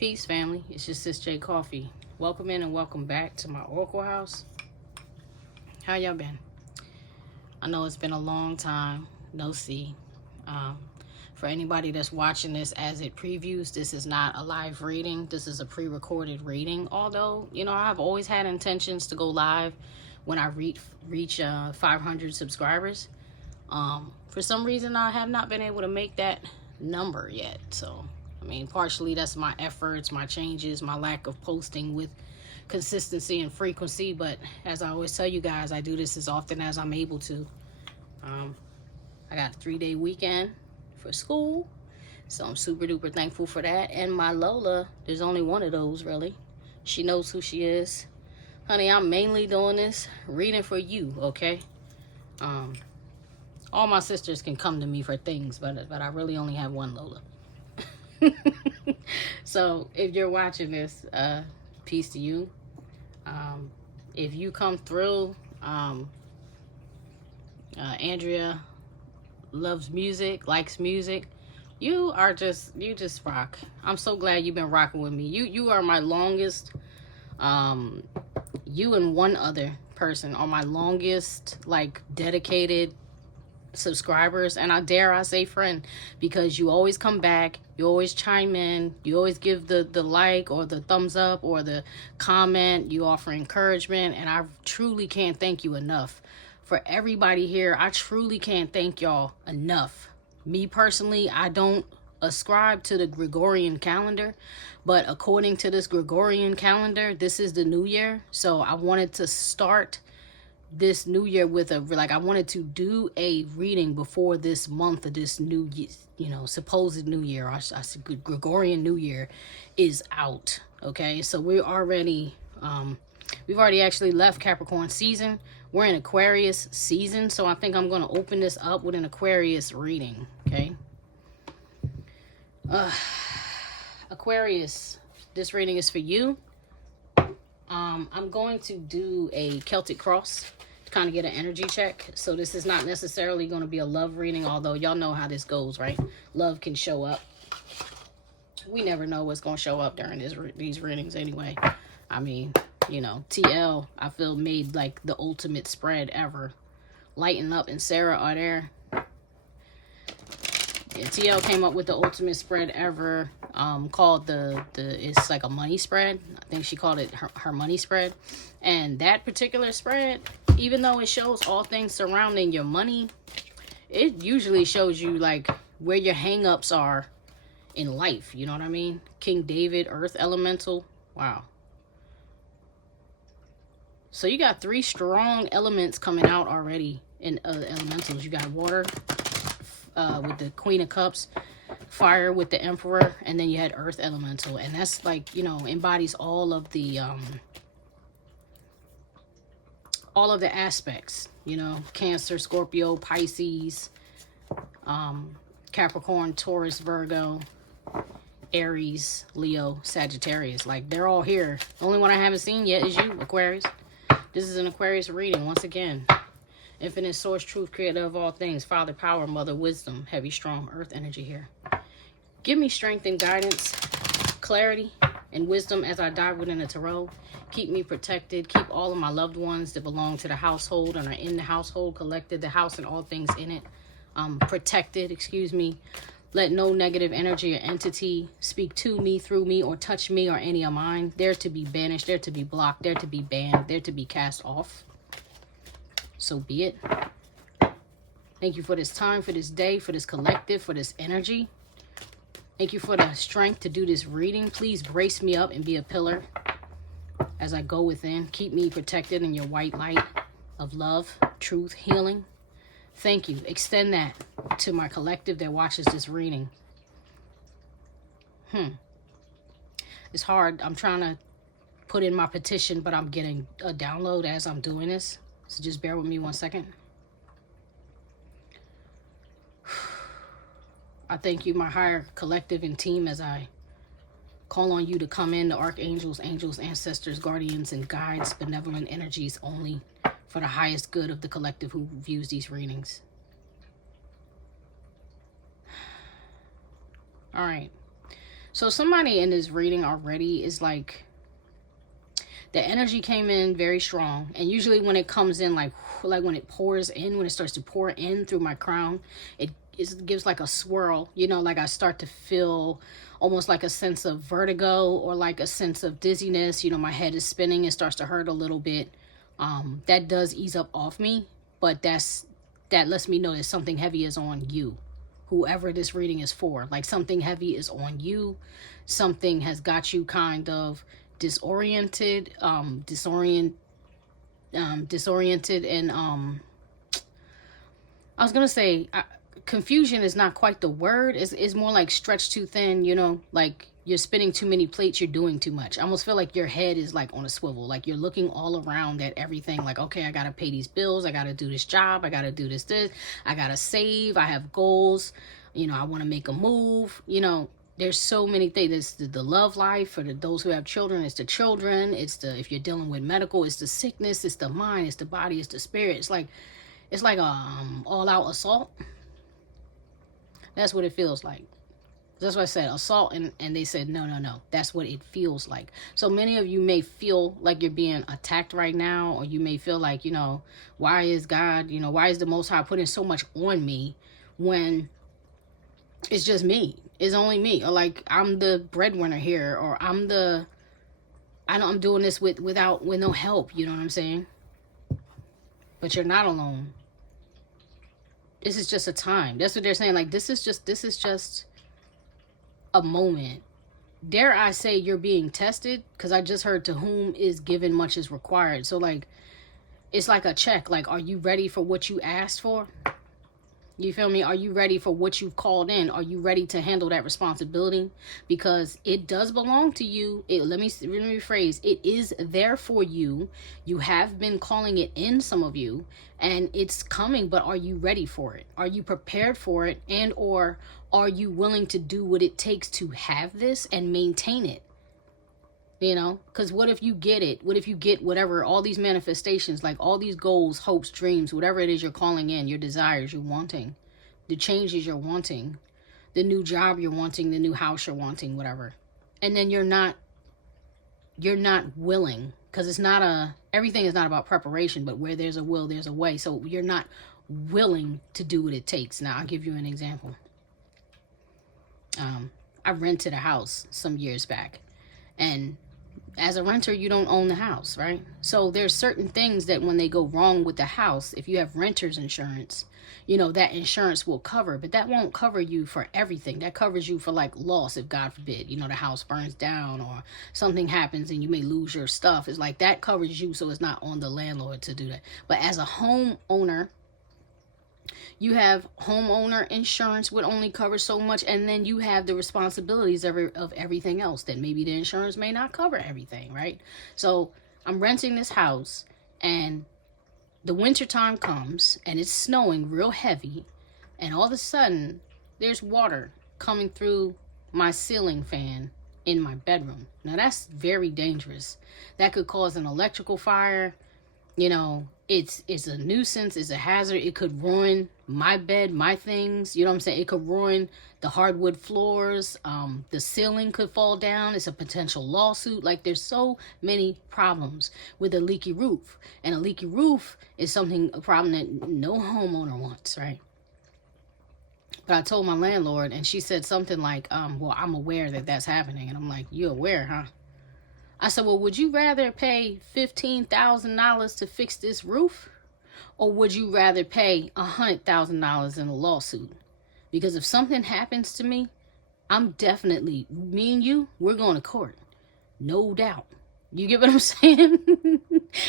Peace, family. It's just sis j.coffee. Welcome in and welcome back to my Oracle house. How y'all been? I know it's been a long time. No see. For anybody that's watching this as it previews, this is not a live reading. This is a pre-recorded reading. Although, you know, I've always had intentions to go live when I reach 500 subscribers. For some reason, I have not been able to make that number yet. So, I mean, partially that's my efforts, my changes, my lack of posting with consistency and frequency. But as I always tell you guys, I do this as often as I'm able to. I got a 3-day weekend for school, so I'm super duper thankful for that. And my Lola, there's only one of those really. She knows who she is. Honey, I'm mainly doing this reading for you, okay? All my sisters can come to me for things, but I really only have one Lola. So if you're watching this, peace to you. If you come through, Andrea loves music, likes music. You just rock. I'm so glad you've been rocking with me. You are my longest, you and one other person are my longest, like, dedicated subscribers, and I say friend, because you always come back, you always chime in, you always give the like or the thumbs up or the comment, you offer encouragement, and I truly can't thank you enough. For everybody here, I truly can't thank y'all enough. Me personally, I don't ascribe to the Gregorian calendar, but according to this Gregorian calendar, this is the new year. So I wanted to start this new year with I wanted to do a reading before this month of this new, supposed new year. I said Gregorian New Year is out. Okay, so we've already actually left Capricorn season. We're in Aquarius season, so I think I'm going to open this up with an Aquarius reading, okay? Aquarius, this reading is for you. I'm going to do a Celtic cross to kind of get an energy check. So this is not necessarily going to be a love reading, although y'all know how this goes, right? Love can show up. We never know what's going to show up during these readings anyway. I mean, you know, TL, I feel, made like the ultimate spread ever. Lighten Up and Sarah are there. Yeah, TL came up with the ultimate spread ever, called it's like a money spread. I think she called it her money spread. And that particular spread, even though it shows all things surrounding your money, it usually shows you like where your hang-ups are in life. You know what I mean? King David, Earth Elemental. Wow. So you got 3 strong elements coming out already in elementals. You got water with the Queen of Cups, fire with the Emperor, and then you had Earth Elemental. And that's like, you know, embodies all of the aspects, you know, Cancer, Scorpio, Pisces, Capricorn, Taurus, Virgo, Aries, Leo, Sagittarius. Like, they're all here. The only one I haven't seen yet is you, Aquarius. This is an Aquarius reading once again. Infinite source, truth, creator of all things, father, power, mother, wisdom, heavy, strong, earth energy here. Give me strength and guidance, clarity and wisdom as I dive within the tarot. Keep me protected. Keep all of my loved ones that belong to the household and are in the household, collected, the house and all things in it. Protected, excuse me. Let no negative energy or entity speak to me, through me, or touch me or any of mine. They're to be banished, they're to be blocked, they're to be banned, they're to be cast off. So be it. Thank you for this time, for this day, for this collective, for this energy. Thank you for the strength to do this reading. Please brace me up and be a pillar as I go within. Keep me protected in your white light of love, truth, healing. Thank you. Extend that to my collective that watches this reading. It's hard. I'm trying to put in my petition, but I'm getting a download as I'm doing this. So just bear with me 1 second. I thank you, my higher collective and team, as I call on you to come in, the archangels, angels, ancestors, guardians, and guides, benevolent energies only, for the highest good of the collective who views these readings. All right. So somebody in this reading already is like, the energy came in very strong. And usually when it comes in, like when it pours in, when it starts to pour in through my crown, it gives like a swirl, you know, like I start to feel almost like a sense of vertigo or like a sense of dizziness. You know, my head is spinning. It starts to hurt a little bit. That does ease up off me, but that lets me know that something heavy is on you. Whoever this reading is for, like something heavy is on you. Something has got you kind of disoriented, disoriented, and I was gonna say confusion is not quite the word. It's more like stretched too thin, you know, like you're spinning too many plates, you're doing too much. I almost feel like your head is like on a swivel, like you're looking all around at everything, like, okay, I gotta pay these bills, I gotta do this job, I gotta do this, I gotta save, I have goals, you know, I want to make a move, you know. There's so many things. There's the love life for those who have children. It's the children. It's the, if you're dealing with medical, it's the sickness. It's the mind. It's the body. It's the spirit. It's like a all-out assault. That's what it feels like. That's what I said, assault, and they said no. That's what it feels like. So many of you may feel like you're being attacked right now, or you may feel like, you know, why is God, you know, why is the Most High putting so much on me when it's just me? It's only me, or like I'm the breadwinner here, or I'm doing this with no help. You know what I'm saying? But you're not alone. This is just a time. That's what they're saying. Like this is just a moment. Dare I say you're being tested? Because I just heard to whom is given much is required. So like it's like a check. Like, are you ready for what you asked for? You feel me? Are you ready for what you've called in? Are you ready to handle that responsibility? Because it does belong to you. Let me rephrase. It is there for you. You have been calling it in, some of you, and it's coming, but are you ready for it? Are you prepared for it? And or are you willing to do what it takes to have this and maintain it? You know, because what if you get it? What if you get whatever, all these manifestations, like all these goals, hopes, dreams, whatever it is you're calling in, your desires you're wanting, the changes you're wanting, the new job you're wanting, the new house you're wanting, whatever. And then you're not willing, because it's not everything is not about preparation, but where there's a will, there's a way. So you're not willing to do what it takes. Now, I'll give you an example. I rented a house some years back, and as a renter, you don't own the house, right? So there's certain things that when they go wrong with the house, if you have renter's insurance, you know, that insurance will cover, but that won't cover you for everything. That covers you for like loss, if God forbid, you know, the house burns down or something happens and you may lose your stuff. It's like that covers you, so it's not on the landlord to do that. But as a homeowner, you have homeowner insurance would only cover so much, and then you have the responsibilities of everything else that maybe the insurance may not cover everything, right? So I'm renting this house, and the winter time comes, and it's snowing real heavy, and all of a sudden there's water coming through my ceiling fan in my bedroom. Now that's very dangerous. That could cause an electrical fire. You know, it's a nuisance, it's a hazard. It could ruin my bed, my things, you know what I'm saying? It could ruin the hardwood floors. The ceiling could fall down. It's a potential lawsuit. Like, there's so many problems with a leaky roof. And a leaky roof is a problem that no homeowner wants, right? But I told my landlord, and she said something like, well, I'm aware that that's happening. And I'm like, you aware, huh? I said, well, would you rather pay $15,000 to fix this roof? Or would you rather pay $100,000 in a lawsuit? Because if something happens to me, I'm definitely, me and you, we're going to court. No doubt. You get what I'm saying?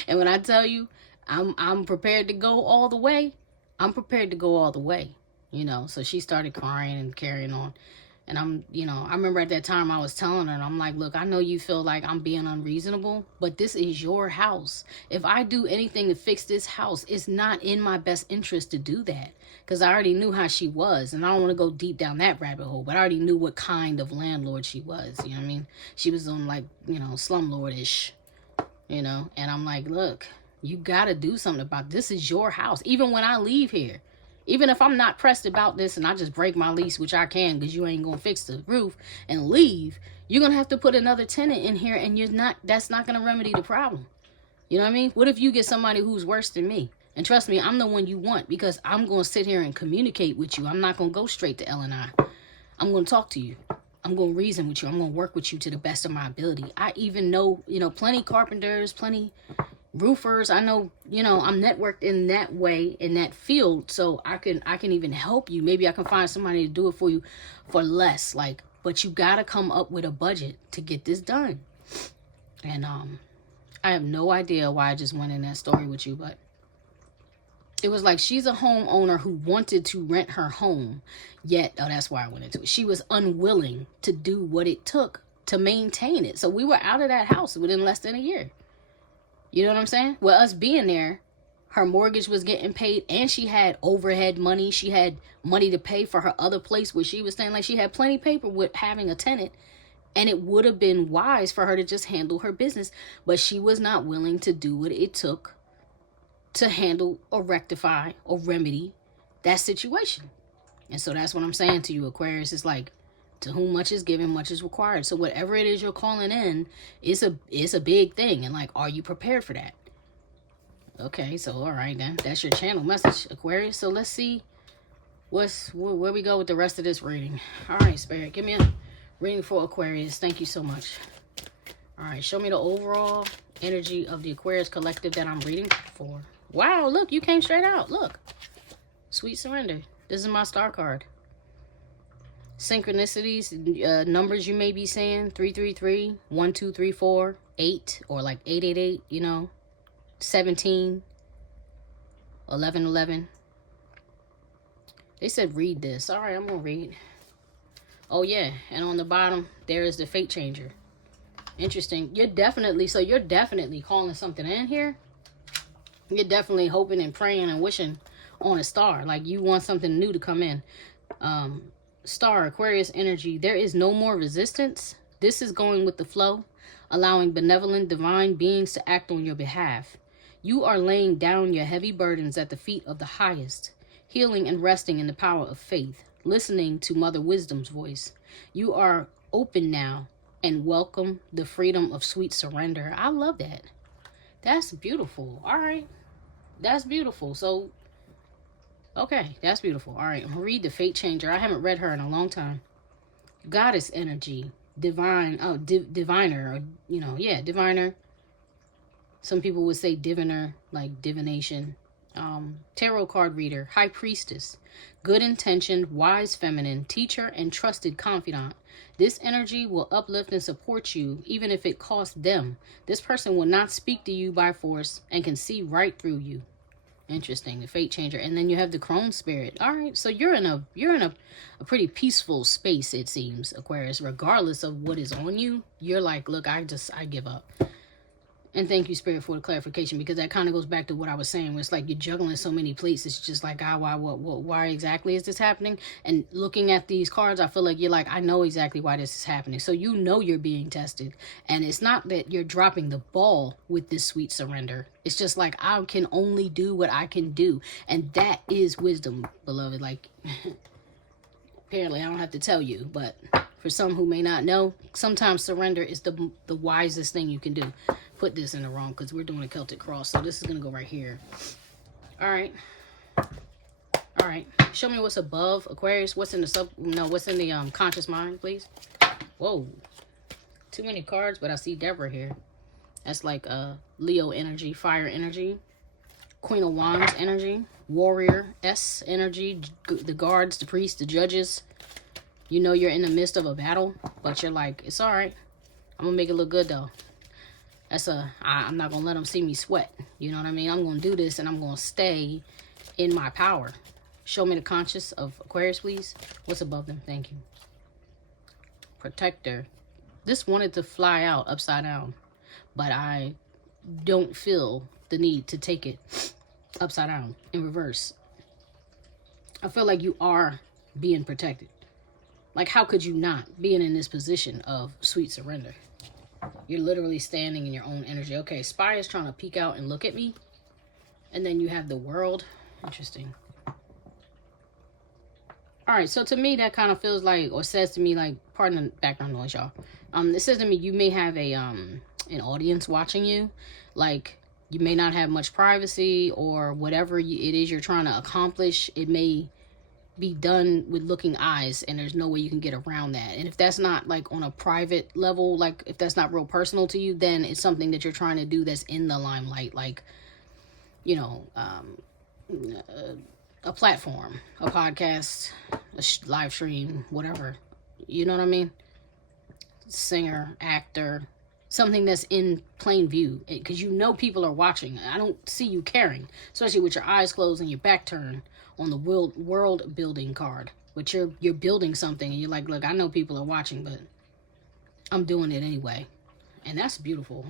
And when I tell you, I'm prepared to go all the way, I'm prepared to go all the way. You know, so she started crying and carrying on. And I remember at that time I was telling her, and I'm like, look, I know you feel like I'm being unreasonable, but this is your house. If I do anything to fix this house, it's not in my best interest to do that, because I already knew how she was. And I don't want to go deep down that rabbit hole, but I already knew what kind of landlord she was. You know what I mean? She was on, like, slumlord-ish, and I'm like, look, you got to do something about this. Is your house. Even when I leave here, Even if I'm not pressed about this and I just break my lease, which I can because you ain't going to fix the roof and leave, you're going to have to put another tenant in here, and that's not going to remedy the problem. You know what I mean? What if you get somebody who's worse than me? And trust me, I'm the one you want, because I'm going to sit here and communicate with you. I'm not going to go straight to L&I. I'm going to talk to you. I'm going to reason with you. I'm going to work with you to the best of my ability. I even know, plenty carpenters, plenty roofers. I know, I'm networked in that way, in that field. So I can even help you. Maybe I can find somebody to do it for you for less. But you got to come up with a budget to get this done. And, I have no idea why I just went in that story with you, but it was like she's a homeowner who wanted to rent her home, yet, that's why I went into it. She was unwilling to do what it took to maintain it. So we were out of that house within less than a year. You know what I'm saying? Well, us being there, her mortgage was getting paid, and she had overhead money. She had money to pay for her other place where she was staying. Like, she had plenty of paper with having a tenant. And it would have been wise for her to just handle her business. But she was not willing to do what it took to handle or rectify or remedy that situation. And so that's what I'm saying to you, Aquarius. It's like, to whom much is given, much is required. So whatever it is you're calling in, it's a big thing. And are you prepared for that? Okay, so all right then. That's your channel message, Aquarius. So let's see where we go with the rest of this reading. All right, Spirit, give me a reading for Aquarius. Thank you so much. All right, show me the overall energy of the Aquarius collective that I'm reading for. Wow, look, you came straight out. Look. Sweet surrender. This is my star card. Synchronicities, numbers you may be saying. 333, 1, 2, 3, 4, 8, or 888, 17, 11, 11. They said read this. All right, I'm going to read. Oh, yeah. And on the bottom, there is the fate changer. Interesting. You're definitely calling something in here. You're definitely hoping and praying and wishing on a star. Like, you want something new to come in. Star, Aquarius energy. There is no more resistance. This is going with the flow, allowing benevolent divine beings to act on your behalf. You are laying down your heavy burdens at the feet of the highest, healing and resting in the power of faith, listening to Mother Wisdom's voice. You are open now and welcome the freedom of sweet surrender. I love that. That's beautiful. All right. That's beautiful. So, okay, that's beautiful. All right, I'm going to read the fate changer. I haven't read her in a long time. Goddess energy, divine, diviner, diviner. Some people would say diviner, like divination. Tarot card reader, high priestess, good intentioned, wise feminine, teacher, and trusted confidant. This energy will uplift and support you, even if it costs them. This person will not speak to you by force and can see right through you. Interesting, the fate changer. And then you have the crone spirit. All right, so you're in a pretty peaceful space, it seems, Aquarius. Regardless of what is on you, you're like, look, I give up. And thank you, Spirit, for the clarification, because that kind of goes back to what I was saying, where it's like you're juggling so many plates. It's just like, why exactly is this happening? And looking at these cards, I feel like you're like, I know exactly why this is happening. So you know you're being tested. And it's not that you're dropping the ball with this sweet surrender. It's just like, I can only do what I can do. And that is wisdom, beloved. Like, apparently I don't have to tell you, but for some who may not know, sometimes surrender is the wisest thing you can do. Put this in the wrong because we're doing a Celtic cross, so this is gonna go right here. All right, show me what's above Aquarius. What's in the conscious mind, please? Whoa, too many cards, but I see Deborah here. That's like Leo energy, fire energy, Queen of Wands energy, warrior S energy, the guards, the priests, the judges. You know you're in the midst of a battle, but you're like, it's all right, I'm gonna make it look good though. I'm not going to let them see me sweat. You know what I mean? I'm going to do this and I'm going to stay in my power. Show me the conscious of Aquarius, please. What's above them? Thank you. Protector. This wanted to fly out upside down, but I don't feel the need to take it upside down in reverse. I feel like you are being protected. Like, how could you not, being in this position of sweet surrender? You're literally standing in your own energy. Okay, Spy is trying to peek out and look at me. And then you have the World. Interesting. All right, so to me, that kind of feels like, or says to me, like, pardon the background noise, y'all. It says to me, you may have a an audience watching you. Like, you may not have much privacy, or whatever it is you're trying to accomplish. It may be done with looking eyes, and there's no way you can get around that. And if that's not like on a private level, like if that's not real personal to you, then it's something that you're trying to do that's in the limelight, like, you know, a platform, a podcast, a live stream, whatever. You know what I mean? Singer, actor, something that's in plain view, because you know people are watching. I don't see you caring, especially with your eyes closed and your back turned on the world building card. But you're building something, and you're like, look, I know people are watching, but I'm doing it anyway. And that's beautiful.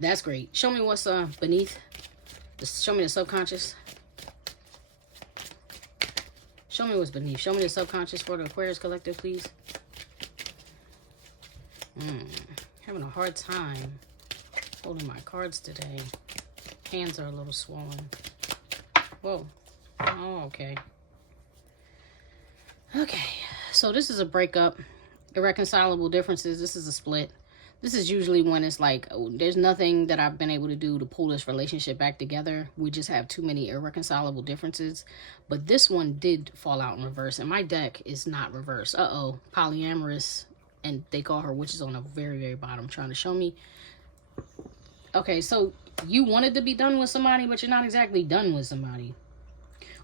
That's great. Show me what's beneath. Show me the subconscious. Show me what's beneath. Show me the subconscious for the Aquarius collective, please. Having a hard time holding my cards today. Hands are a little swollen. Whoa. Oh, okay. Okay. So this is a breakup. Irreconcilable differences. This is a split. This is usually when it's like, oh, there's nothing that I've been able to do to pull this relationship back together. We just have too many irreconcilable differences. But this one did fall out in reverse. And my deck is not reverse. Uh-oh. Polyamorous. And they call her, which is on the very, very bottom, trying to show me. Okay, so you wanted to be done with somebody, but you're not exactly done with somebody.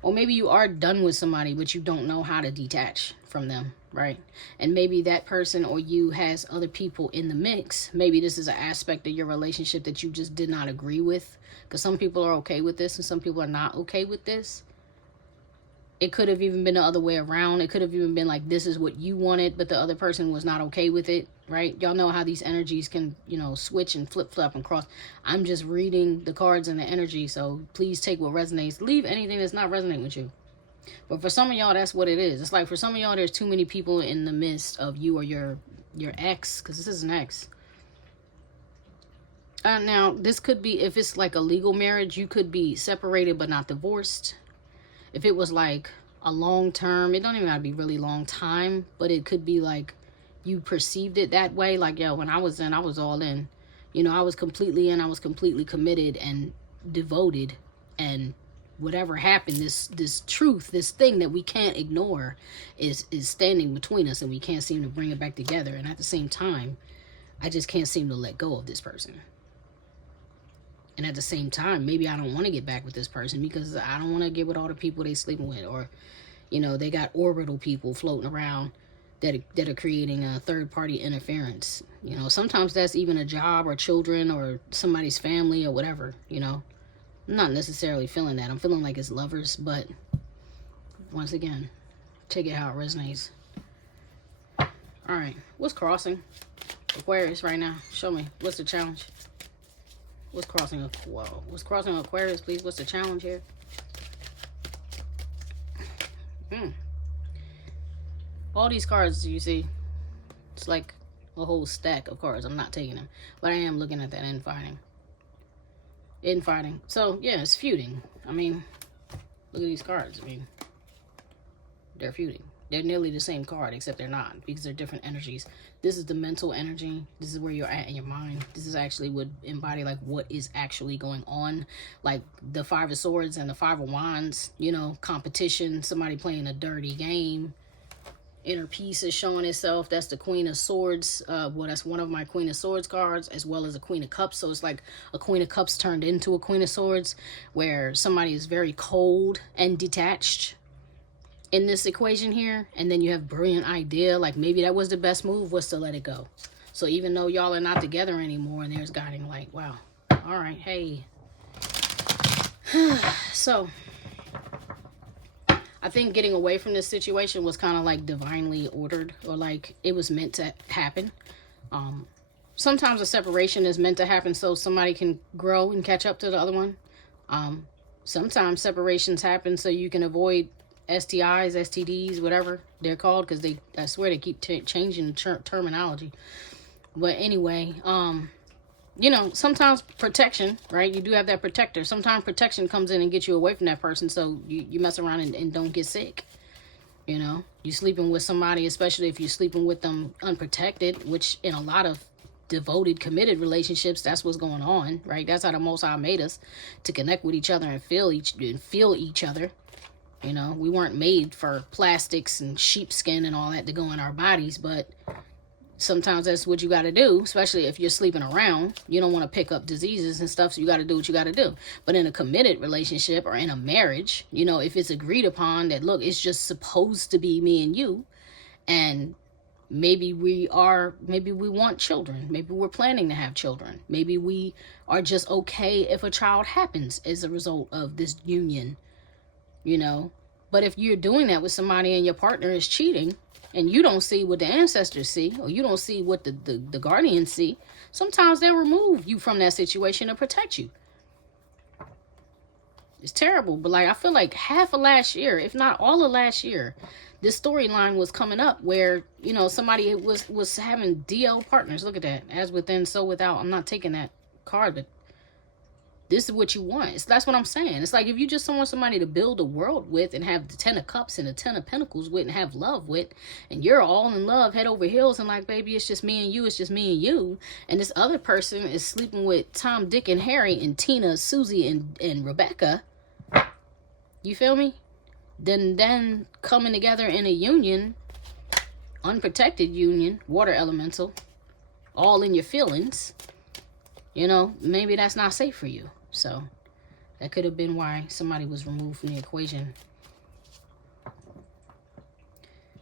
Or maybe you are done with somebody, but you don't know how to detach from them, right? And maybe that person or you has other people in the mix. Maybe this is an aspect of your relationship that you just did not agree with. Because some people are okay with this and some people are not okay with this. It could have even been the other way around. It could have even been like, this is what you wanted, but the other person was not okay with it, right? Y'all know how these energies can, you know, switch and flip-flop and cross. I'm just reading the cards and the energy, so please take what resonates. Leave anything that's not resonating with you. But for some of y'all, that's what it is. It's like for some of y'all, there's too many people in the midst of you or your ex, because this is an ex. Now, this could be, if it's like a legal marriage, you could be separated but not divorced. If it was like a long term, it don't even have to be really long time, but it could be like you perceived it that way. Like, yo, when I was in, I was all in. You know, I was completely in, I was completely committed and devoted. And whatever happened, this truth, this thing that we can't ignore is standing between us, and we can't seem to bring it back together. And at the same time, I just can't seem to let go of this person. And at the same time, maybe I don't want to get back with this person because I don't want to get with all the people they sleeping with. Or, you know, they got orbital people floating around that are creating a third-party interference. You know, sometimes that's even a job or children or somebody's family or whatever, you know. I'm not necessarily feeling that. I'm feeling like it's lovers, but once again, take it how it resonates. All right, what's crossing Aquarius right now? Show me. What's the challenge? What's crossing Aquarius, please? What's the challenge here? All these cards, you see, it's like a whole stack of cards. I'm not taking them, but I am looking at that infighting. So, yeah, it's feuding. I mean, look at these cards. I mean, they're feuding. They're nearly the same card, except they're not, because they're different energies. This is the mental energy. This is where you're at in your mind. This is actually would embody like what is actually going on. Like the Five of Swords and the Five of Wands, you know, competition, somebody playing a dirty game. Inner peace is showing itself. That's the Queen of Swords. Well, that's one of my Queen of Swords cards, as well as a Queen of Cups. So it's like a Queen of Cups turned into a Queen of Swords, where somebody is very cold and detached in this equation here. And then you have brilliant idea, like maybe that was the best move, was to let it go. So even though y'all are not together anymore, and there's guiding like, wow, all right, hey. So I think getting away from this situation was kind of like divinely ordered, or like it was meant to happen. Sometimes a separation is meant to happen so somebody can grow and catch up to the other one. Sometimes separations happen so you can avoid STIs, STDs, whatever they're called, because I swear they keep changing the terminology. But anyway, you know, sometimes protection, right? You do have that protector. Sometimes protection comes in and gets you away from that person, so you mess around and don't get sick. You know, you sleeping with somebody, especially if you're sleeping with them unprotected, which in a lot of devoted, committed relationships, that's what's going on, right? That's how the Most High made us, to connect with each other and feel each other. You know, we weren't made for plastics and sheepskin and all that to go in our bodies, but sometimes that's what you got to do, especially if you're sleeping around. You don't want to pick up diseases and stuff, so you got to do what you got to do. But in a committed relationship or in a marriage, you know, if it's agreed upon that, look, it's just supposed to be me and you, and maybe we want children, maybe we're planning to have children, maybe we are just okay if a child happens as a result of this union, you know. But if you're doing that with somebody and your partner is cheating, and you don't see what the ancestors see, or you don't see what the guardians see, sometimes they'll remove you from that situation to protect you. It's terrible. But like, I feel like half of last year, if not all of last year, this storyline was coming up where, you know, somebody was having DL partners. Look at that. As within, so without. I'm not taking that card, but this is what you want. That's what I'm saying. It's like if you just want somebody to build a world with and have the 10 of cups and the 10 of pentacles with and have love with, and you're all in love, head over heels, and like, baby, it's just me and you, it's just me and you, and this other person is sleeping with Tom, Dick, and Harry, and Tina, Susie, and Rebecca, you feel me? Then coming together in a union, unprotected union, water elemental, all in your feelings, you know, maybe that's not safe for you. So that could have been why somebody was removed from the equation.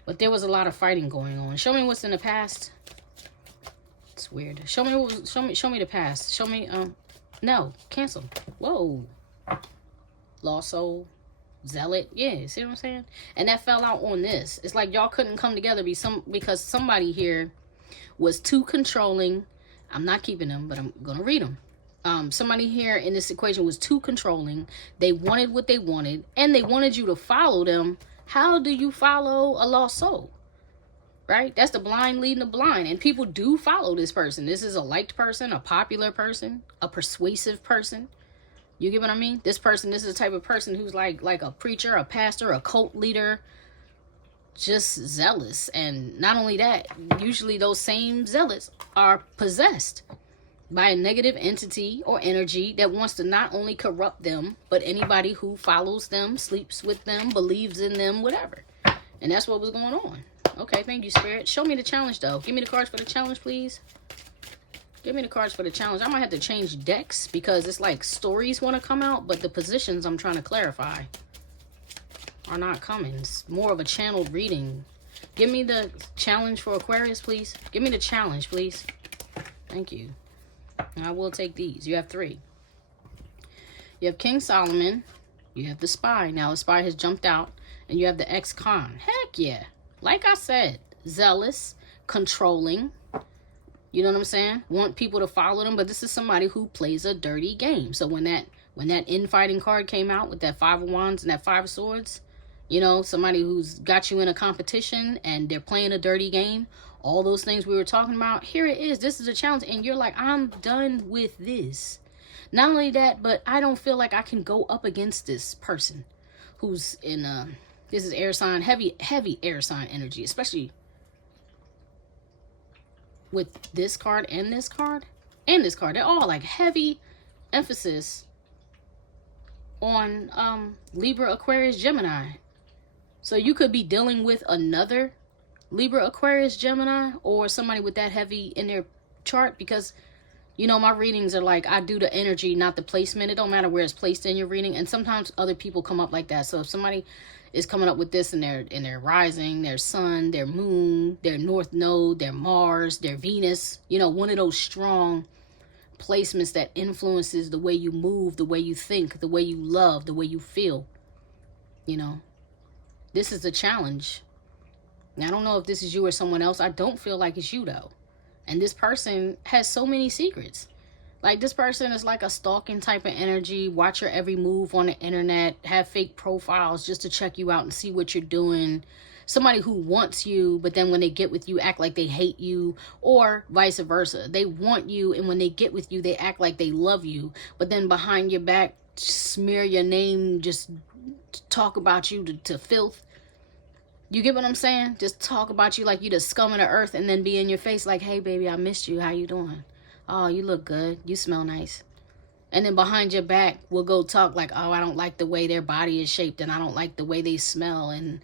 But there was a lot of fighting going on. Show me what's in the past. It's weird. Show me the past. Show me no, cancel. Whoa. Lost soul, zealot. Yeah, see what I'm saying? And that fell out on this. It's like y'all couldn't come together because somebody here was too controlling. I'm not keeping them, but I'm going to read them. Somebody here in this equation was too controlling. They wanted what they wanted, and they wanted you to follow them. How do you follow a lost soul? Right? That's the blind leading the blind. And people do follow this person. This is a liked person, a popular person, a persuasive person. You get what I mean? This is the type of person who's like a preacher, a pastor, a cult leader, just zealous. And not only that, usually those same zealots are possessed by a negative entity or energy that wants to not only corrupt them, but anybody who follows them, sleeps with them, believes in them, whatever. And that's what was going on. Okay, thank you, Spirit. Show me the challenge, though. Give me the cards for the challenge, please. Give me the cards for the challenge. I might have to change decks because it's like stories want to come out, but the positions I'm trying to clarify are not coming. It's more of a channeled reading. Give me the challenge for Aquarius, please. Give me the challenge, please. Thank you. And I will take these. You have 3. You have King Solomon. You have the Spy. Now the Spy has jumped out. And you have the Ex-Con. Heck yeah. Like I said, zealous, controlling. You know what I'm saying? Want people to follow them. But this is somebody who plays a dirty game. So when that infighting card came out with that 5 of Wands and that 5 of Swords, you know, somebody who's got you in a competition and they're playing a dirty game, all those things we were talking about, here it is. This is a challenge. And you're like, I'm done with this. Not only that, but I don't feel like I can go up against this person who's in, this is air sign, heavy air sign energy, especially with this card and this card and this card. They're all like heavy emphasis on Libra, Aquarius, Gemini. So you could be dealing with another Libra, Aquarius, Gemini, or somebody with that heavy in their chart, because, you know, my readings are like, I do the energy, not the placement. It don't matter where it's placed in your reading. And sometimes other people come up like that. So if somebody is coming up with this in their rising, their sun, their moon, their north node, their Mars, their Venus, you know, one of those strong placements that influences the way you move, the way you think, the way you love, the way you feel, you know, this is a challenge. Now, I don't know if this is you or someone else. I don't feel like it's you, though. And this person has so many secrets. Like, this person is like a stalking type of energy. Watch your every move on the internet. Have fake profiles just to check you out and see what you're doing. Somebody who wants you, but then when they get with you, act like they hate you. Or vice versa. They want you, and when they get with you, they act like they love you. But then behind your back, smear your name, just talk about you to filth. You get what I'm saying? Just talk about you like you the scum of the earth, and then be in your face like, hey, baby, I missed you. How you doing? Oh, you look good. You smell nice. And then behind your back, we'll go talk like, oh, I don't like the way their body is shaped, and I don't like the way they smell, and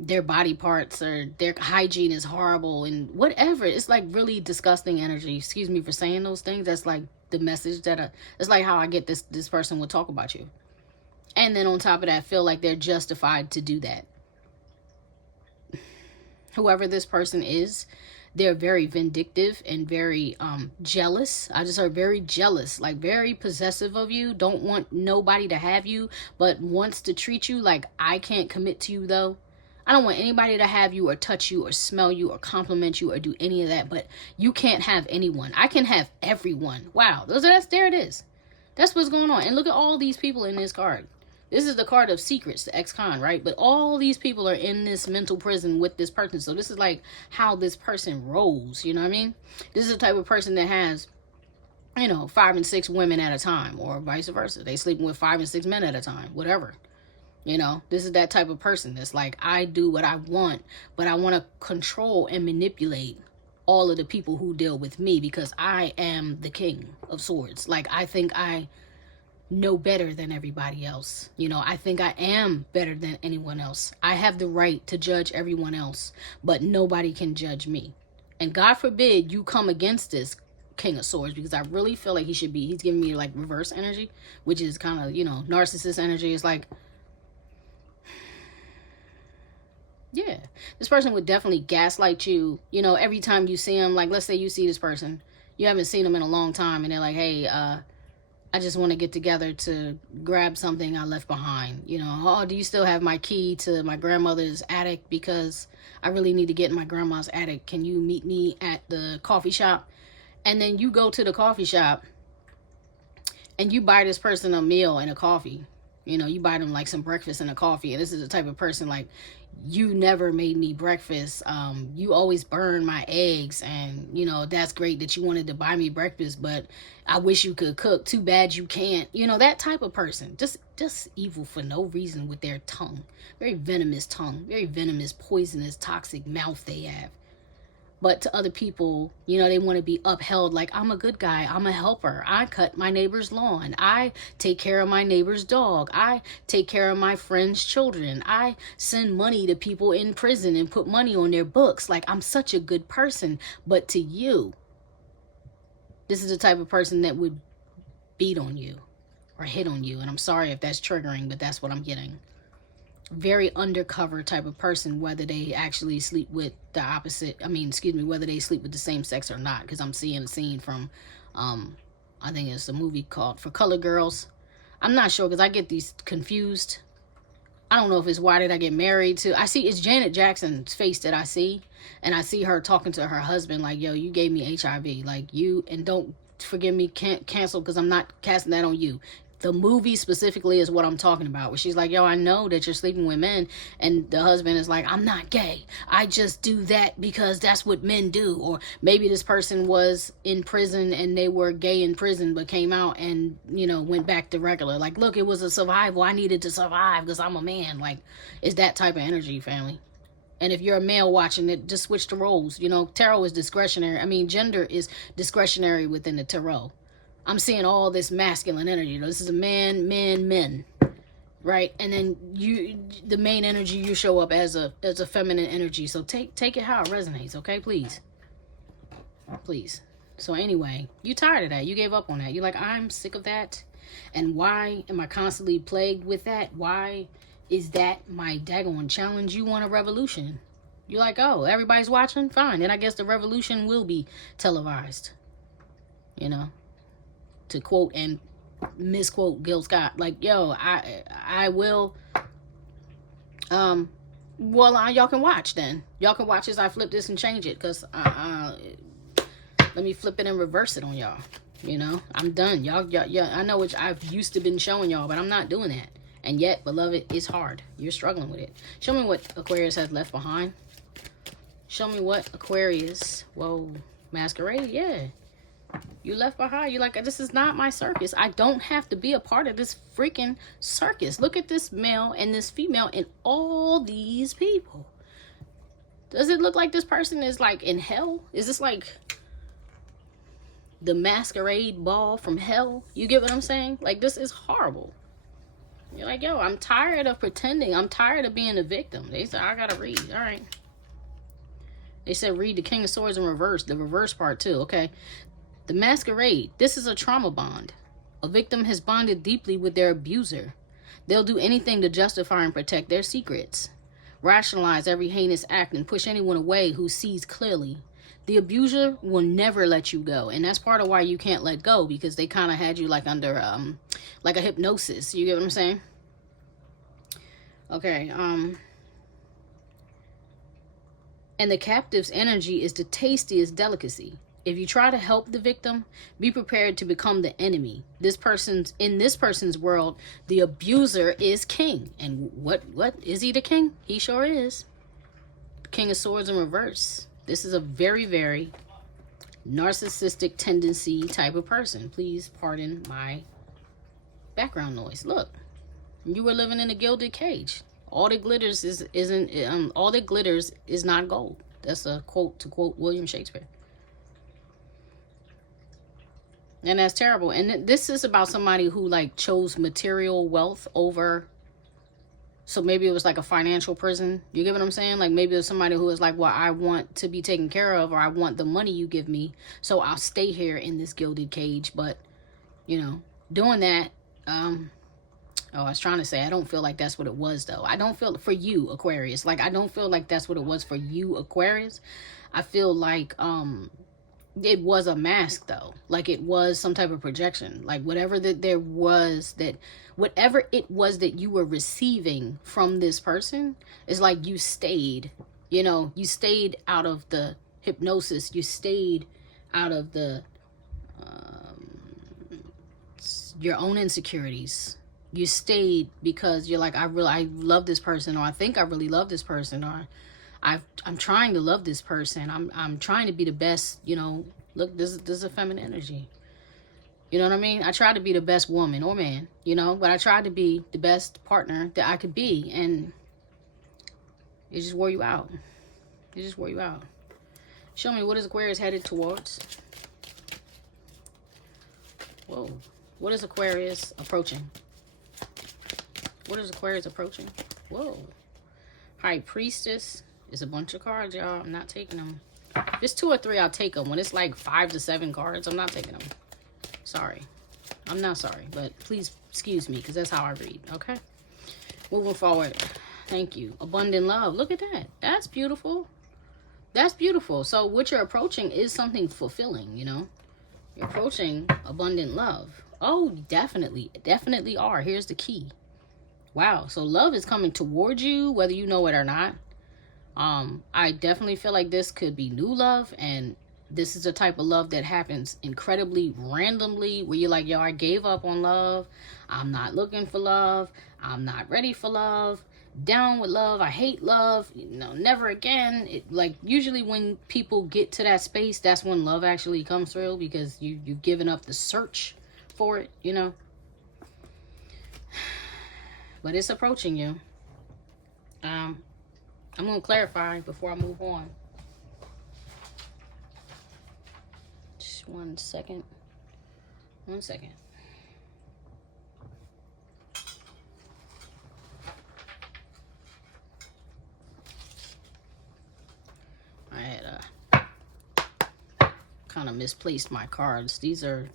their body parts, or their hygiene is horrible, and whatever. It's like really disgusting energy. Excuse me for saying those things. That's like the message that it's like how I get this person will talk about you. And then on top of that, feel like they're justified to do that. Whoever this person is, they're very vindictive and very jealous. I just heard very jealous, like very possessive of you. Don't want nobody to have you, but wants to treat you like, I can't commit to you though. I don't want anybody to have you or touch you or smell you or compliment you or do any of that, but you can't have anyone. I can have everyone. Wow, there it is. That's what's going on. And look at all these people in this card. This is the card of secrets, the ex-con, right? But all these people are in this mental prison with this person. So this is like how this person rolls, you know what I mean? This is the type of person that has, 5 and 6 women at a time, or vice versa. They sleeping with 5 and 6 men at a time, whatever. This is that type of person that's like, I do what I want, but I want to control and manipulate all of the people who deal with me because I am the king of swords. Like, I think I know better than everybody else. I think I am better than anyone else. I have the right to judge everyone else, but nobody can judge me. And God forbid you come against this King of Swords, because I really feel like he's giving me like reverse energy, which is kind of, narcissist energy. It's like, yeah, this person would definitely gaslight you, every time you see him. Like, let's say you see this person, you haven't seen them in a long time, and they're like, hey, I just want to get together to grab something I left behind. Oh, do you still have my key to my grandmother's attic? Because I really need to get in my grandma's attic. Can you meet me at the coffee shop? And then you go to the coffee shop and you buy this person a meal and a coffee. You buy them like some breakfast and a coffee. And this is the type of person like, you never made me breakfast. You always burn my eggs, and that's great that you wanted to buy me breakfast, but I wish you could cook. Too bad you can't. That type of person. Just evil for no reason with their tongue. Very venomous tongue. Very venomous, poisonous, toxic mouth they have. But to other people, they want to be upheld like, I'm a good guy. I'm a helper. I cut my neighbor's lawn. I take care of my neighbor's dog. I take care of my friend's children. I send money to people in prison and put money on their books. Like, I'm such a good person. But to you, this is the type of person that would beat on you or hit on you. And I'm sorry if that's triggering, but that's what I'm getting. Very undercover type of person, whether they actually sleep with the opposite, whether they sleep with the same sex or not, because I'm seeing a scene from, I think it's a movie called For Colored Girls. I'm not sure, because I get these confused. I don't know if it's Why Did I Get Married to, it's Janet Jackson's face that I see, and I see her talking to her husband like, yo, you gave me HIV, like and don't forgive me, can't cancel, because I'm not casting that on you. The movie specifically is what I'm talking about, where she's like, yo, I know that you're sleeping with men. And the husband is like, I'm not gay. I just do that because that's what men do. Or maybe this person was in prison and they were gay in prison, but came out and, went back to regular. Like, look, it was a survival. I needed to survive because I'm a man. Like, it's that type of energy, family. And if you're a male watching it, just switch the roles. Tarot is discretionary. Gender is discretionary within the tarot. I'm seeing all this masculine energy. This is a man, men, right? And then the main energy, you show up as a feminine energy. So take it how it resonates, okay? Please. So anyway, you tired of that. You gave up on that. You're like, I'm sick of that. And why am I constantly plagued with that? Why is that my daggone challenge? You want a revolution. You're like, oh, everybody's watching? Fine. Then I guess the revolution will be televised. To quote and misquote Gil Scott, like, yo, I will, y'all can watch then. Y'all can watch as I flip this and change it, because, let me flip it and reverse it on y'all. I'm done. Y'all, I know which I've used to been showing y'all, but I'm not doing that. And yet, beloved, it's hard. You're struggling with it. Show me what Aquarius has left behind. Show me what Aquarius, masquerade, yeah. You left behind. You're like, this is not my circus. I don't have to be a part of this freaking circus. Look at this male and this female and all these people. Does it look like this person is like in hell? Is this like the masquerade ball from hell? You get what I'm saying? Like, this is horrible. You're like, yo, I'm tired of pretending. I'm tired of being a victim. They said, I gotta read. All right. They said read the King of Swords in reverse. The reverse part too. Okay. The masquerade. This is a trauma bond. A victim has bonded deeply with their abuser. They'll do anything to justify and protect their secrets. Rationalize every heinous act and push anyone away who sees clearly. The abuser will never let you go. And that's part of why you can't let go, because they kind of had you like under like a hypnosis. You get what I'm saying? Okay. And the captive's energy is the tastiest delicacy. If you try to help the victim, be prepared to become the enemy. In this person's world, the abuser is king. And what is he the king? He sure is. King of Swords in reverse. This is a very, very narcissistic tendency type of person. Please pardon my background noise. Look, you were living in a gilded cage. All that glitters all that glitters is not gold. That's a quote to quote William Shakespeare. And that's terrible. And this is about somebody who like chose material wealth over. So maybe it was like a financial prison. You get what I'm saying? Like maybe it was somebody who was like, well, I want to be taken care of, or I want the money you give me, so I'll stay here in this gilded cage. But, you know, doing that, I was trying to say, I don't feel like that's what it was, though. I don't feel, for you, Aquarius, like, I don't feel like that's what it was for you, Aquarius. I feel like, it was a mask, though. Like, it was some type of projection. Like, whatever it was that you were receiving from this person, is like you stayed, you know, you stayed out of the hypnosis. You stayed out of the, your own insecurities. You stayed because you're like, I love this person, or I think I really love this person, or I'm trying to love this person. I'm trying to be the best, you know. Look, this is a feminine energy. You know what I mean? I tried to be the best woman or man, you know, but I tried to be the best partner that I could be, and it just wore you out. It just wore you out. Show me, what is Aquarius headed towards? Whoa. What is Aquarius approaching? What is Aquarius approaching? Whoa. High Priestess. It's a bunch of cards, y'all. I'm not taking them. If it's 2 or 3, I'll take them. When it's like 5 to 7 cards, I'm not taking them. Sorry. I'm not sorry, but please excuse me, because that's how I read, okay? Moving forward. Thank you. Abundant love. Look at that. That's beautiful. That's beautiful. So what you're approaching is something fulfilling, you know? You're approaching abundant love. Oh, definitely. Definitely are. Here's the key. Wow. So love is coming towards you, whether you know it or not. I definitely feel like this could be new love, and this is the type of love that happens incredibly randomly, where you're like, yo, I gave up on love. I'm not looking for love. I'm not ready for love. Down with love. I hate love. You know, never again. Like, usually when people get to that space, that's when love actually comes through, because you've given up the search for it, you know. But it's approaching you. I'm going to clarify before I move on. Just 1 second. 1 second. I had kind of misplaced my cards. These are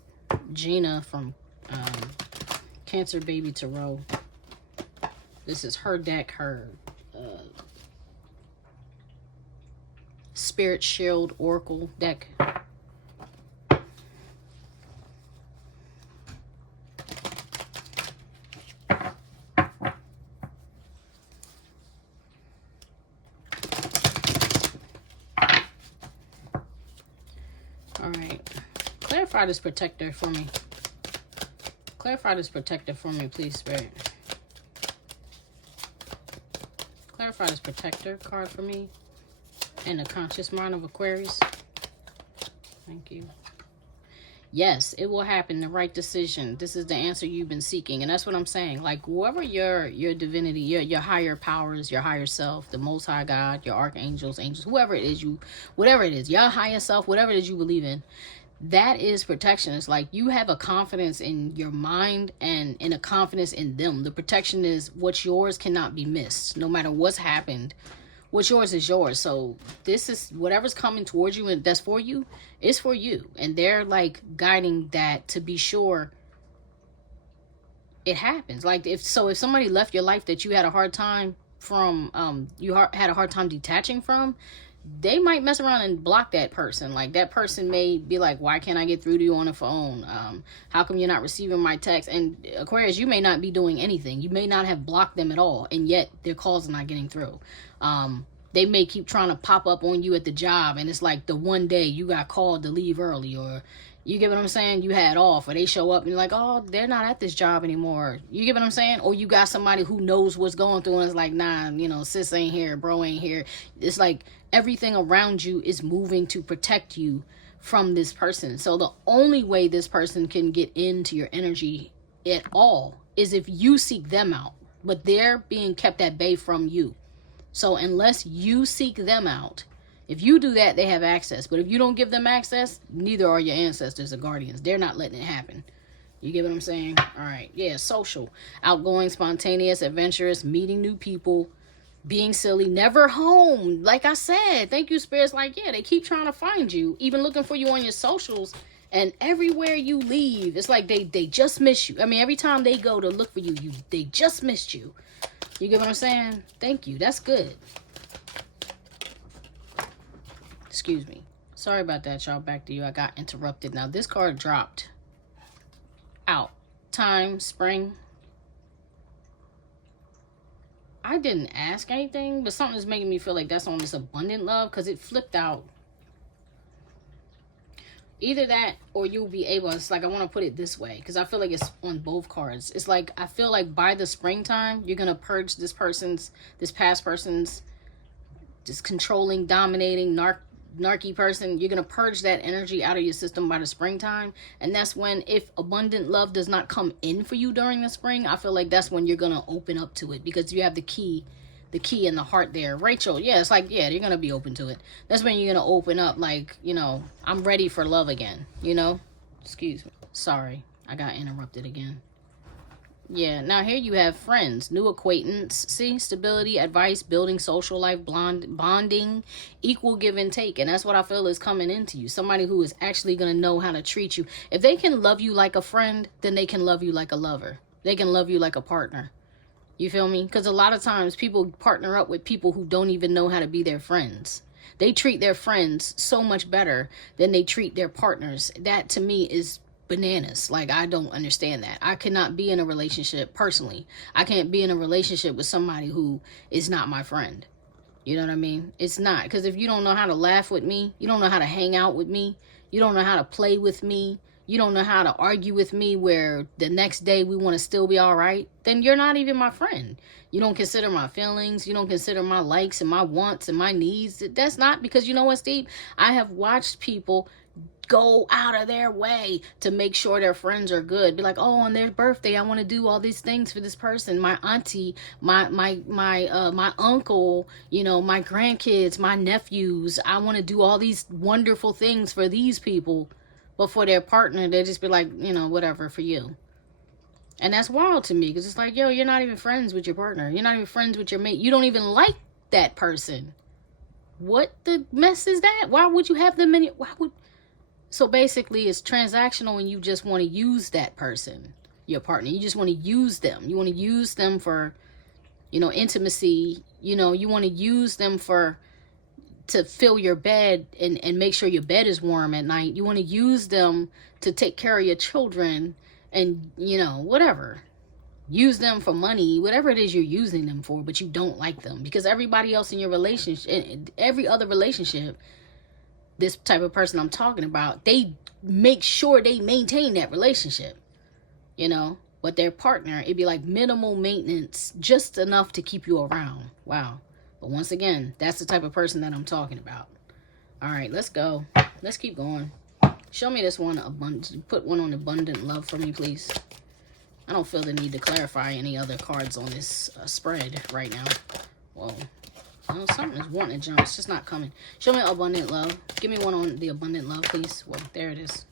Gina from Cancer Baby Tarot. This is her deck, her Spirit Shield Oracle deck. Alright. Clarify this protector for me. Clarify this protector for me, please, Spirit. Clarify this protector card for me in the conscious mind of Aquarius. Thank you. Yes, it will happen. The right decision. This is the answer you've been seeking. And that's what I'm saying. Like, whoever your divinity, your higher powers, your higher self, the Most High God, your archangels, angels, whoever it is, whatever it is, your higher self, whatever it is you believe in, that is protection. It's like you have a confidence in your mind and a confidence in them. The protection is what's yours cannot be missed. No matter what's happened, what's yours is yours. So this is whatever's coming towards you and that's for you is for you. And they're like guiding that to be sure it happens. Like if somebody left your life that you had a hard time from, had a hard time detaching from, they might mess around and block that person. Like that person may be like, why can't I get through to you on the phone? How come you're not receiving my text? And Aquarius, you may not be doing anything. You may not have blocked them at all. And yet their calls are not getting through. They may keep trying to pop up on you at the job. And it's like the one day you got called to leave early, or you get what I'm saying? You had off, or they show up and you're like, oh, they're not at this job anymore. You get what I'm saying? Or you got somebody who knows what's going through and it's like, nah, sis ain't here, bro ain't here. It's like everything around you is moving to protect you from this person. So the only way this person can get into your energy at all is if you seek them out. But they're being kept at bay from you. So unless you seek them out, if you do that, they have access. But if you don't give them access, neither are your ancestors or guardians. They're not letting it happen. You get what I'm saying? All right. Yeah, social. Outgoing, spontaneous, adventurous, meeting new people, being silly, never home. Like I said, thank you, spirits. Like, yeah, they keep trying to find you, even looking for you on your socials. And everywhere you leave, it's like they just miss you. I mean, every time they go to look for you, they just missed you. You get what I'm saying? Thank you. That's good. Excuse me. Sorry about that, y'all. Back to you. I got interrupted. Now, this card dropped out. Time, spring. I didn't ask anything, but something is making me feel like that's on this abundant love because it flipped out. Either that or you'll be able, it's like I want to put it this way because I feel like it's on both cards. It's like I feel like by the springtime, you're going to purge this past person's just controlling, dominating, narky person. You're going to purge that energy out of your system by the springtime. And that's when, if abundant love does not come in for you during the spring, I feel like that's when you're going to open up to it because you have the key in the heart there. Rachel, yeah, it's like, yeah, you're going to be open to it. That's when you're going to open up like, I'm ready for love again, Excuse me. Sorry, I got interrupted again. Yeah, now here you have friends, new acquaintance, see, stability, advice, building social life, bonding, equal give and take. And that's what I feel is coming into you. Somebody who is actually going to know how to treat you. If they can love you like a friend, then they can love you like a lover. They can love you like a partner. You feel me? Because a lot of times people partner up with people who don't even know how to be their friends. They treat their friends so much better than they treat their partners. That to me is bananas. Like, I don't understand that. I cannot be in a relationship personally. I can't be in a relationship with somebody who is not my friend. You know what I mean? It's not. Because if you don't know how to laugh with me, you don't know how to hang out with me, you don't know how to play with me, you don't know how to argue with me where the next day we want to still be all right, then you're not even my friend. You don't consider my feelings. You don't consider my likes and my wants and my needs. That's not, because you know what, Steve? I have watched people go out of their way to make sure their friends are good. Be like, oh, on their birthday, I want to do all these things for this person. My auntie, my uncle, my grandkids, my nephews. I want to do all these wonderful things for these people. But for their partner, they just be like, whatever for you. And that's wild to me because it's like, yo, you're not even friends with your partner. You're not even friends with your mate. You don't even like that person. What the mess is that? Why would you have them in it? So basically, it's transactional and you just want to use that person, your partner. You just want to use them. You want to use them for, intimacy. You want to use them to fill your bed and make sure your bed is warm at night. You want to use them to take care of your children and, whatever. Use them for money, whatever it is you're using them for, but you don't like them. Because everybody else in your relationship, every other relationship, this type of person I'm talking about, they make sure they maintain that relationship, But their partner, it'd be like minimal maintenance, just enough to keep you around. Wow. But once again, that's the type of person that I'm talking about. All right, let's go. Let's keep going. Show me this one. Put one on abundant love for me, please. I don't feel the need to clarify any other cards on this spread right now. Whoa. Well, something is wanting to jump. It's just not coming. Show me abundant love. Give me one on the abundant love, please. Well, there it is.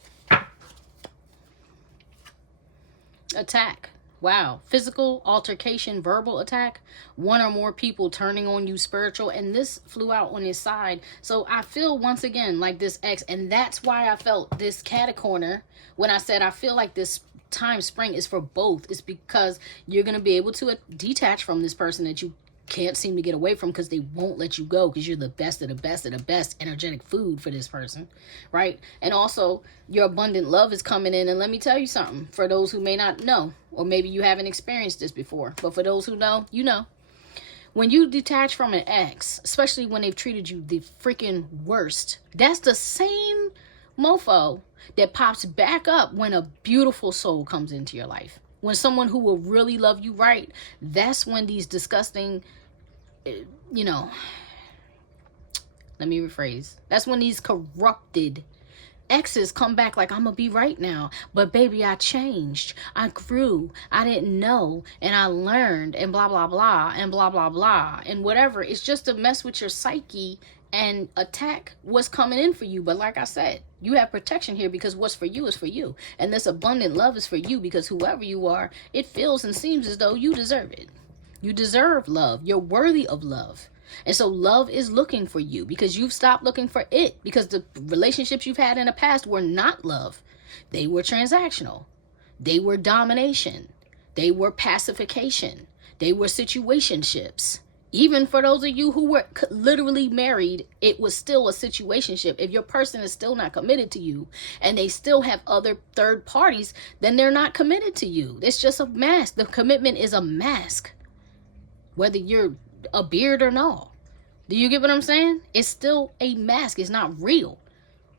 Attack. Wow. Physical altercation, verbal attack. One or more people turning on you, spiritual. And this flew out on his side. So I feel once again like this ex. And that's why I felt this catacorner when I said I feel like this time spring is for both. It's because you're going to be able to detach from this person that you can't seem to get away from, because they won't let you go, because you're the best of the best of the best energetic food for this person, right? And also your abundant love is coming in. And let me tell you something, for those who may not know, or maybe you haven't experienced this before, but for those who know, you know, when you detach from an ex, especially when they've treated you the freaking worst, that's the same mofo that pops back up when a beautiful soul comes into your life. When someone who will really love you right, that's when these disgusting, you know, let me rephrase. That's when these corrupted exes come back like, I'm gonna be right now. But baby, I changed. I grew. I didn't know. And I learned, and blah, blah, blah, and blah, blah, blah, and whatever. It's just to mess with your psyche and attack what's coming in for you. But like I said, you have protection here, because what's for you is for you. And this abundant love is for you, because whoever you are, it feels and seems as though you deserve it. You deserve love. You're worthy of love. And so love is looking for you, because you've stopped looking for it, because the relationships you've had in the past were not love. They were transactional. They were domination. They were pacification. They were situationships. Even for those of you who were literally married, it was still a situationship. If your person is still not committed to you and they still have other third parties, then they're not committed to you. It's just a mask. The commitment is a mask, whether you're a beard or not. Do you get what I'm saying? It's still a mask. It's not real.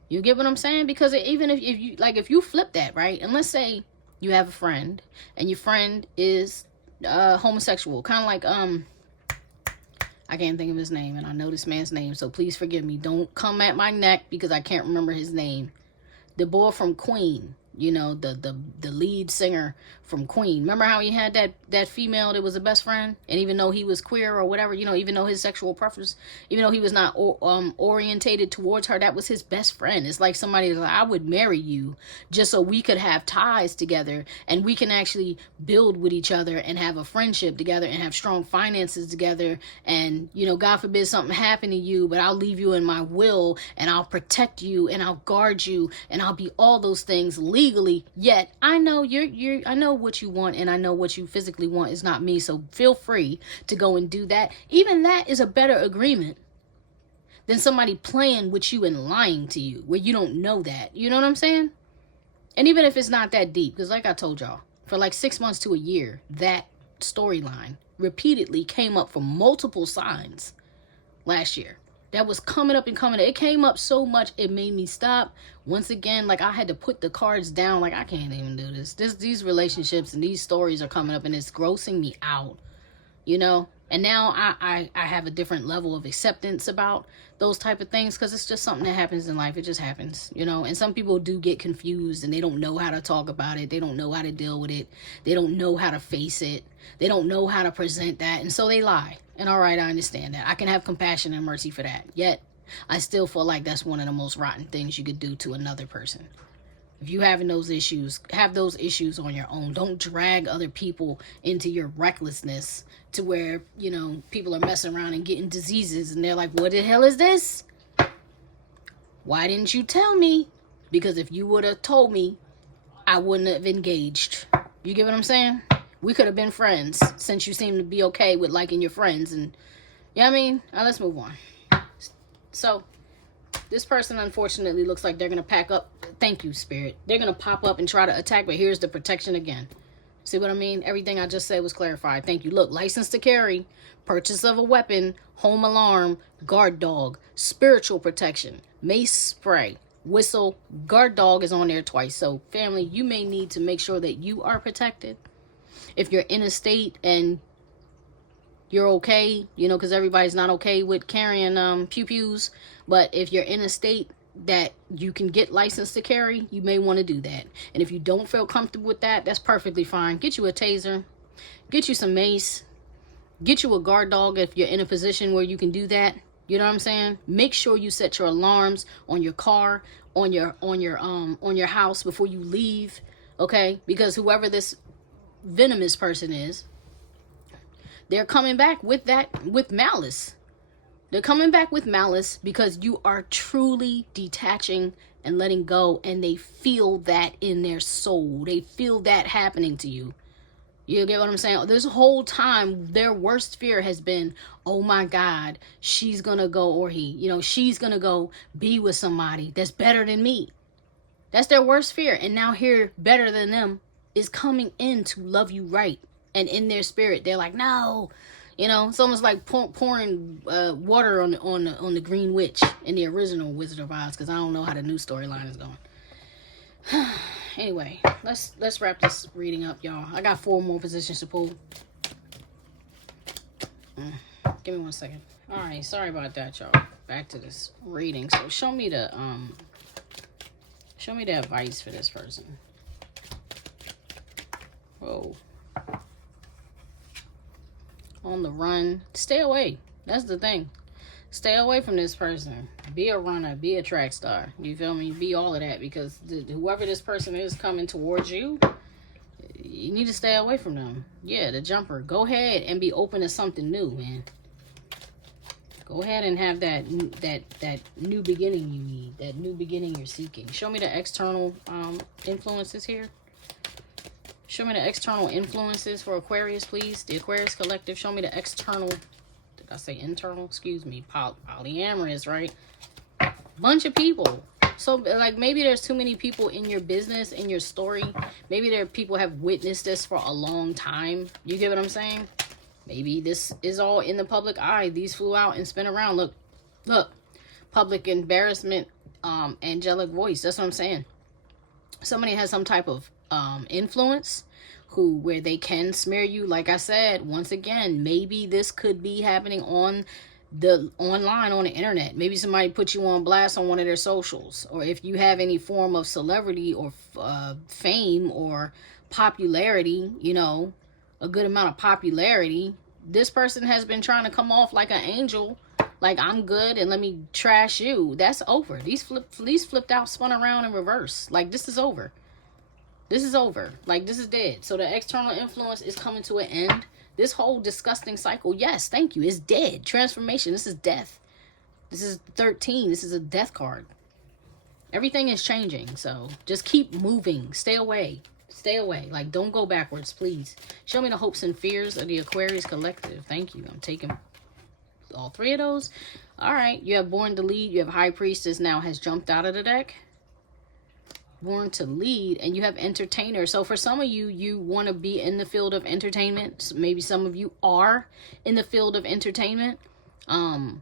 You get what I'm saying? Because even if you flip that, right? And let's say you have a friend and your friend is homosexual, kind of like I can't think of his name, and I know this man's name, so please forgive me. Don't come at my neck because I can't remember his name. The boy from Queen, you know, the lead singer from Queen. Remember how he had that female that was a best friend? And even though he was queer or whatever, you know, even though his sexual preference, even though he was not orientated towards her, that was his best friend. It's like somebody like, I would marry you just so we could have ties together and we can actually build with each other and have a friendship together and have strong finances together. And, you know, God forbid something happen to you, but I'll leave you in my will and I'll protect you and I'll guard you and I'll be all those things legally. Yet I know I know what you want, and I know what you physically want is not me. So feel free to go and do that. Even that is a better agreement than somebody playing with you and lying to you where you don't know that. You know what I'm saying? And even if it's not that deep, because like I told y'all, for like 6 months to a year, that storyline repeatedly came up from multiple signs last year. That was coming up and coming up. It came up so much, it made me stop. Once again, like I had to put the cards down. Like, I can't even do this. These relationships and these stories are coming up and it's grossing me out, you know? And now I have a different level of acceptance about those type of things, because it's just something that happens in life. It just happens, you know? And some people do get confused and they don't know how to talk about it. They don't know how to deal with it. They don't know how to face it. They don't know how to present that. And so they lie. And all right, I understand that. I can have compassion and mercy for that. Yet, I still feel like that's one of the most rotten things you could do to another person. If you having those issues, have those issues on your own. Don't drag other people into your recklessness to where, you know, people are messing around and getting diseases. And they're like, what the hell is this? Why didn't you tell me? Because if you would have told me, I wouldn't have engaged. You get what I'm saying? We could have been friends, since you seem to be okay with liking your friends. And, you know what I mean? Now, let's move on. So, this person, unfortunately, looks like they're going to pack up. Thank you, Spirit. They're going to pop up and try to attack, but here's the protection again. See what I mean? Everything I just said was clarified. Thank you. Look, license to carry, purchase of a weapon, home alarm, guard dog, spiritual protection, mace spray, whistle, guard dog is on there twice. So, family, you may need to make sure that you are protected. If you're in a state and you're okay, you know, because everybody's not okay with carrying pew-pews. But if you're in a state that you can get licensed to carry, you may want to do that. And if you don't feel comfortable with that, that's perfectly fine. Get you a taser, get you some mace, get you a guard dog if you're in a position where you can do that. You know what I'm saying? Make sure you set your alarms on your car, on your house before you leave, okay? Because whoever this venomous person is, they're coming back with malice. They're coming back with malice because you are truly detaching and letting go, and they feel that in their soul. They feel that happening to you. You get what I'm saying? This whole time, their worst fear has been, oh my God, she's going to go, or he, she's going to go be with somebody that's better than me. That's their worst fear. And now here, better than them is coming in to love you right. And in their spirit, they're like, no. It's almost like pouring water on the Green Witch in the original Wizard of Oz, because I don't know how the new storyline is going. Anyway, let's wrap this reading up, y'all. I got 4 more positions to pull. Give me 1 second. All right, sorry about that, y'all. Back to this reading. So show me the advice for this person. Whoa. On the run. Stay away. That's the thing. Stay away from this person. Be a runner. Be a track star. You feel me? Be all of that, because whoever this person is coming towards you, you need to stay away from them. Yeah, the jumper. Go ahead and be open to something new, man. Go ahead and have that new beginning you need. That new beginning you're seeking. Show me the external influences here. Show me the external influences for Aquarius, please. The Aquarius Collective. Show me the external. Did I say internal? Excuse me. Polyamorous, right? Bunch of people. So, like, maybe there's too many people in your business, in your story. Maybe there are people have witnessed this for a long time. You get what I'm saying? Maybe this is all in the public eye. These flew out and spin around. Look. Public embarrassment, angelic voice. That's what I'm saying. Somebody has some type of influence where they can smear you. Like I said, once again, maybe this could be happening online on the internet. Maybe somebody put you on blast on one of their socials, or if you have any form of celebrity or fame or popularity, a good amount of popularity, this person has been trying to come off like an angel, like I'm good and let me trash you. That's over. These flipped out, spun around in reverse. Like, this is over. This is over. Like, this is dead. So the external influence is coming to an end. This whole disgusting cycle, yes, thank you, is dead. Transformation. This is death. This is 13. This is a death card. Everything is changing. So just keep moving. Stay away. Stay away. Like, don't go backwards, please. Show me the hopes and fears of the Aquarius Collective. Thank you. I'm taking all 3 of those. All right. You have Born to Lead. You have High Priestess now has jumped out of the deck. Born to Lead, and you have Entertainer. So for some of you, you want to be in the field of entertainment. Maybe some of you are in the field of entertainment. I'm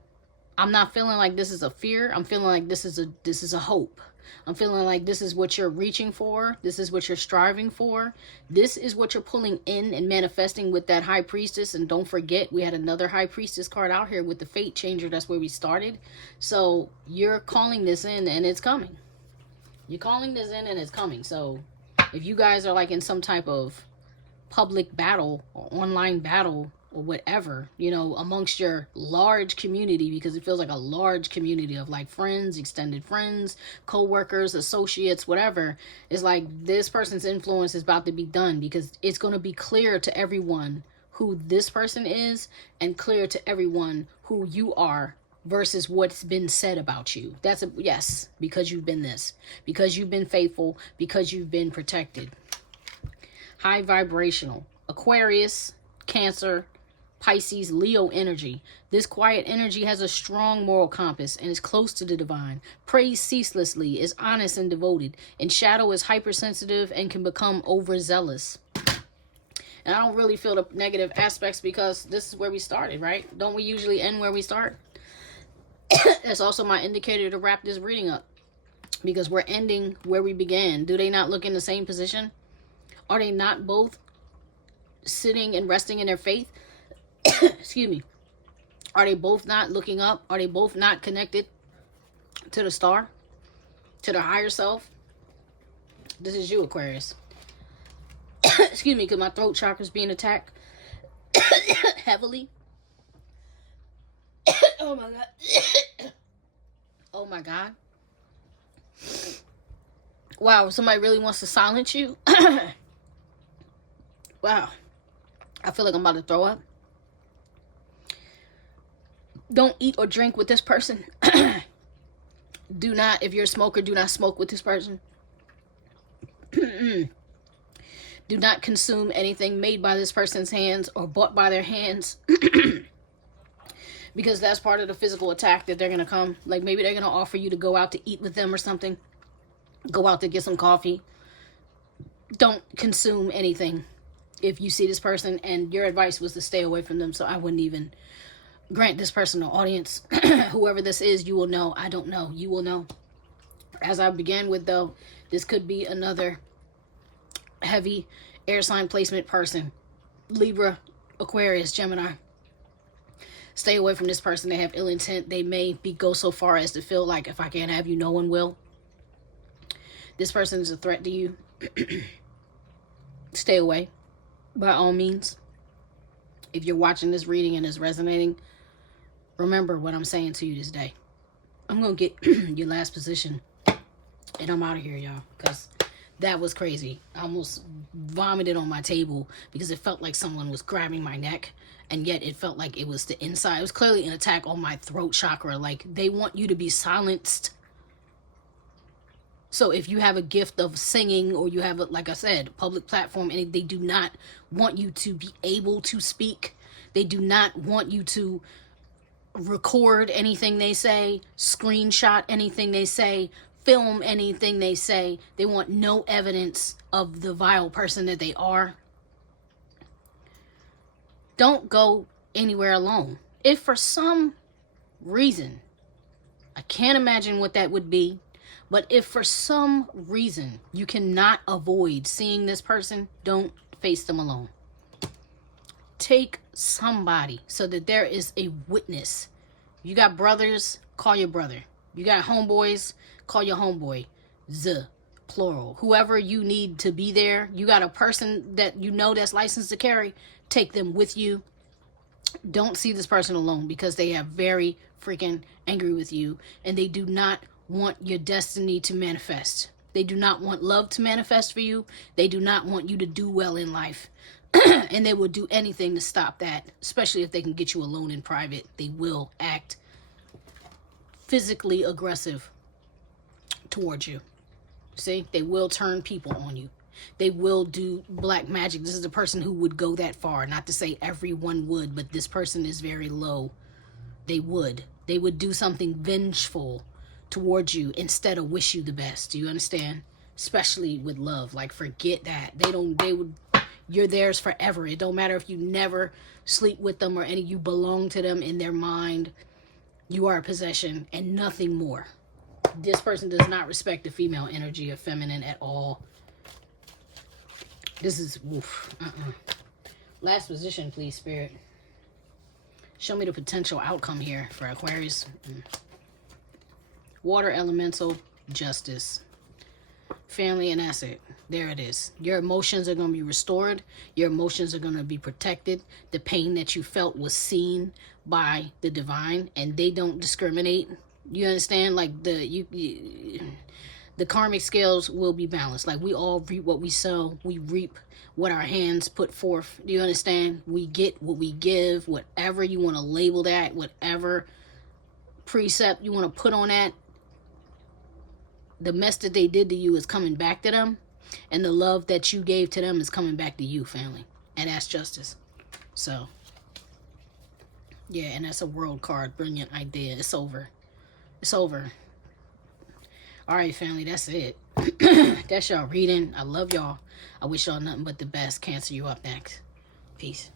not feeling like this is a fear. I'm feeling like this is a hope. I'm feeling like this is what you're reaching for. This is what you're striving for. This is what you're pulling in and manifesting with that High Priestess. And don't forget, we had another High Priestess card out here with the Fate Changer. That's where we started. So you're calling this in, and it's coming. You're calling this in, and it's coming. So if you guys are like in some type of public battle or online battle or whatever, amongst your large community, because it feels like a large community of like friends, extended friends, co-workers, associates, whatever, it's like this person's influence is about to be done, because it's going to be clear to everyone who this person is and clear to everyone who you are versus what's been said about you. That's yes, because you've been this, because you've been faithful, because you've been protected. High vibrational. Aquarius, Cancer, Pisces, Leo energy. This quiet energy has a strong moral compass and is close to the divine. Prays ceaselessly, is honest and devoted. In shadow is hypersensitive and can become overzealous. And I don't really feel the negative aspects, because this is where we started, right? Don't we usually end where we start? That's also my indicator to wrap this reading up, because we're ending where we began. Do they not look in the same position? Are they not both sitting and resting in their faith? Excuse me. Are they both not looking up? Are they both not connected to the star? to the higher self. This is you, Aquarius. Excuse me, because my throat chakra is being attacked heavily. Oh my God. Oh my God. Wow, somebody really wants to silence you. Wow. I feel like I'm about to throw up. Don't eat or drink with this person. Do not, if you're a smoker, do not smoke with this person. Do not consume anything made by this person's hands or bought by their hands. Because that's part of the physical attack that they're going to come. Like maybe they're going to offer you to go out to eat with them or something. Go out to get some coffee. Don't consume anything if you see this person, and your advice was to stay away from them, so I wouldn't even grant this person an audience. Whoever this is, you will know. I don't know. You will know. As I began with, though, this could be another heavy air sign placement person. Libra, Aquarius, Gemini. Stay away from this person. They have ill intent. They may go so far as to feel like if I can't have you, no one will. This person is a threat to you. Stay away. By all means. If you're watching this reading and it's resonating, remember what I'm saying to you this day. I'm going to get your last position. And I'm out of here, y'all. Because that was crazy. I almost vomited on my table because it felt like someone was grabbing my neck. And yet it felt like it was the inside. It was clearly an attack on my throat chakra. Like they want you to be silenced. So if you have a gift of singing, or you have, like I said, a public platform, and they do not want you to be able to speak. They do not want you to record anything they say, screenshot anything they say, film anything they say. They want no evidence of the vile person that they are. Don't go anywhere alone. If for some reason, I can't imagine what that would be, but if for some reason you cannot avoid seeing this person, don't face them alone. Take somebody so that there is a witness. You got brothers, call your brother. You got homeboys, call your homeboy. Plural. Whoever you need to be there. You got a person that you know that's licensed to carry, take them with you. Don't see this person alone, because they are very freaking angry with you, and they do not want your destiny to manifest. They do not want love to manifest for you. They do not want you to do well in life. And they will do anything to stop that, especially if they can get you alone in private. They will act physically aggressive towards you. See, they will turn people on you. They will do black magic. This is a person who would go that far. Not to say everyone would, but this person is very low. They would do something vengeful towards you instead of wish you the best. Do you understand? Especially with love. Like, forget that. You're theirs forever. It don't matter if you never sleep with them or any. You belong to them in their mind. You are a possession and nothing more. This person does not respect the female energy of feminine at all. This is woof. Last position, please, Spirit. Show me the potential outcome here for Aquarius. Water elemental, justice. Family and asset. There it is. Your emotions are going to be restored. Your emotions are going to be protected. The pain that you felt was seen by the divine, and they don't discriminate. You understand? Like the karmic scales will be balanced. Like we all reap what we sow. We reap what our hands put forth. Do you understand? We get what we give. Whatever you want to label that, whatever precept you want to put on that, the mess that they did to you is coming back to them, and the love that you gave to them is coming back to you, family. And that's justice. So, yeah, and that's a world card. Brilliant idea. It's over. It's over. All right, family, that's it. That's y'all reading. I love y'all. I wish y'all nothing but the best. Cancer, you up next. Peace.